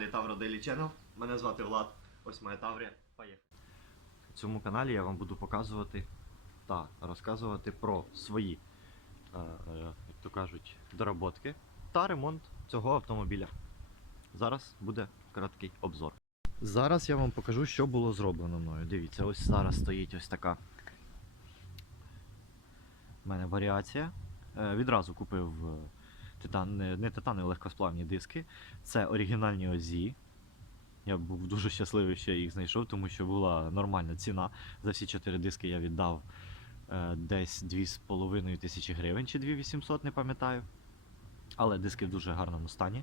Каналі Тавро Daily Channel. Мене звати Влад. Ось моя Таврія. Поїхали. В цьому каналі я вам буду показувати та розказувати про свої, е, е, як то кажуть, доработки та ремонт цього автомобіля. Зараз буде короткий обзор. Зараз я вам покажу, що було зроблено мною. Дивіться, ось зараз стоїть ось така в мене варіація. Е, Відразу купив титан, не, не титани, а легкосплавні диски. Це оригінальні ОЗІ. Я був дуже щасливий, що я їх знайшов, тому що була нормальна ціна. За всі чотири диски я віддав е, десь 2,5 тисячі гривень чи 2800, не пам'ятаю. Але диски в дуже гарному стані.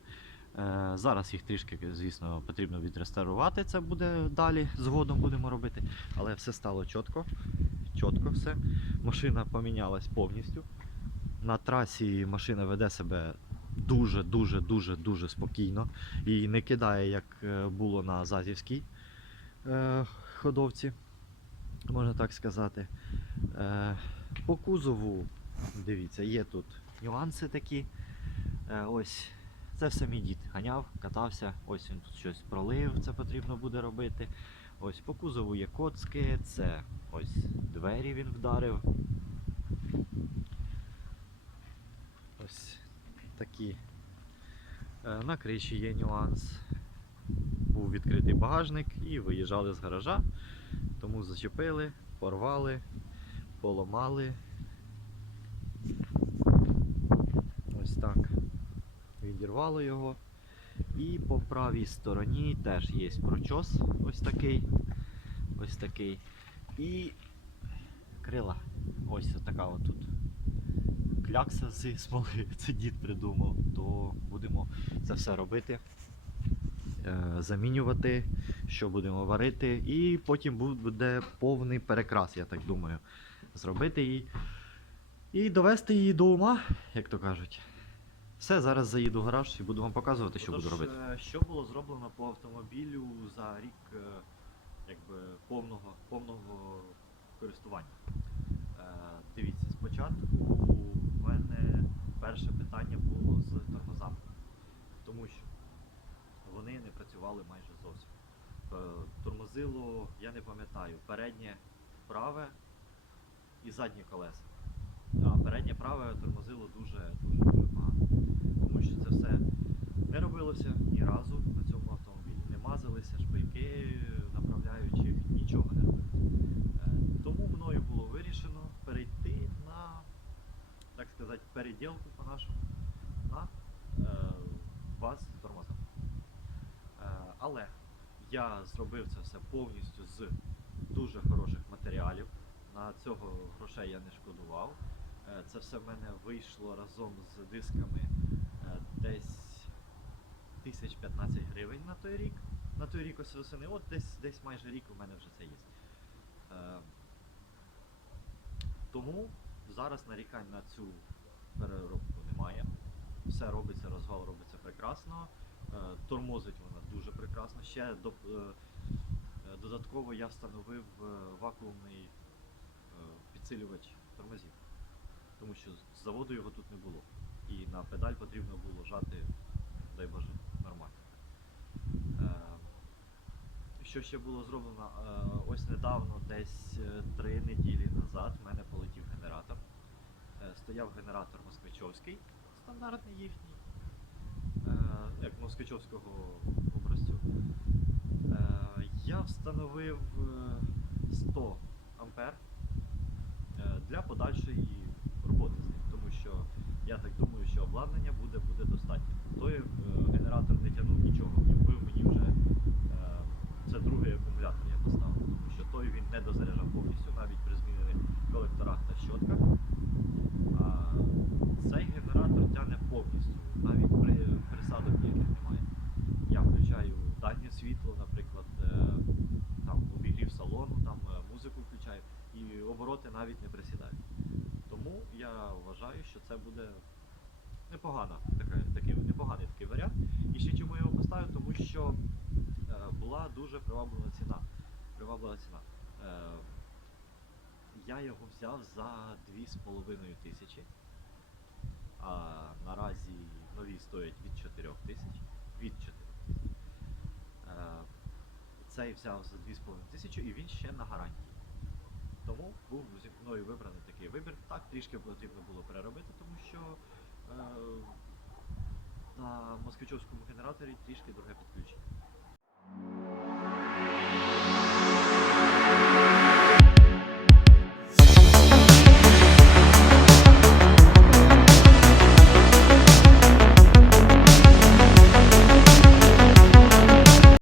Е, зараз їх трішки, звісно, потрібно відреставрувати. Це буде далі, згодом будемо робити. Але все стало чітко. Чітко все. Машина помінялась повністю. На трасі машина веде себе дуже, дуже, дуже, спокійно і не кидає, як е, було на Зазівській е, ходовці, можна так сказати. Е, по кузову, дивіться, є тут нюанси такі. Ось це все мій дід ганяв, катався, ось він тут щось пролив, це потрібно буде робити. Ось по кузову є коцки, це ось двері він вдарив. Ось такі. Е, На криші є нюанс. Був відкритий багажник і виїжджали з гаража, тому зачепили, порвали, поламали. Ось так. Відірвало його. І по правій стороні теж є прочос ось такий. Ось такий. І крила. Ось така отут клякса зі смоли, це дід придумав, то будемо це все робити, е, замінювати, що будемо варити, і потім буде повний перекрас, я так думаю, зробити її і довести її до ума, як то кажуть. Все, зараз заїду в гараж і буду вам показувати, що буду робити. Що було зроблено по автомобілю за рік е, якби, повного, повного користування? Е, Дивіться, спочатку перше питання було з тормозами, тому що вони не працювали майже зовсім. Е, Тормозило, я не пам'ятаю, переднє праве і заднє колеса. А переднє праве тормозило дуже дуже. Тому що це все не робилося ні разу на цьому автомобілі. Не мазалися шпильки направляючих, нічого не робилося. Е, Тому мною було вирішено перейти на, переділку по-нашому на е, баз з тормозами. Е, але я зробив це все повністю з дуже хороших матеріалів. На цього грошей я не шкодував. Е, Це все в мене вийшло разом з дисками е, десь 1015 гривень на той рік. На той рік ось восени. От десь, десь майже рік у мене вже це є. Е, Тому зараз нарікань на цю переробку немає. Все робиться, розвал робиться прекрасно. Е, Тормозить вона дуже прекрасно. Ще е, додатково я встановив е, вакуумний підсилювач тормозів. Тому що з заводу його тут не було. І на педаль потрібно було жати, дай Боже, нормально. Що ще було зроблено? Ось недавно, десь три неділі назад, в мене полетів генератор. Стояв генератор москвичовський, стандартний їхній, е, як москвичовського образцю. Е, Я встановив е, 100 ампер е, для подальшої роботи з ним, тому що я так думаю, що обладнання буде, буде достатньо. Той генератор не тягнув нічого, вбив мені вже е, це другий акумулятор я поставив, тому що той він не дозаряджав повністю, навіть при змінених колекторах та щотках. А цей генератор тягне повністю, навіть при присадок ніяких немає. Я включаю дальнє світло, наприклад, е, там обігрів салону, там е, музику включаю, і обороти навіть не присідають. Тому я вважаю, що це буде непогана, така, такий, непоганий такий варіант. І ще чому я його поставив, тому що е, була дуже приваблива ціна. Приваблива ціна. Е, я його взяв за 2,5 тисячі, а наразі нові стоять від 4 тисяч. Від 4. цей взяв за 2,5 тисячі і він ще на гарантії. Тому був зі мною вибраний такий вибір. Так, трішки потрібно було переробити, тому що е, на москвичовському генераторі трішки друге підключення.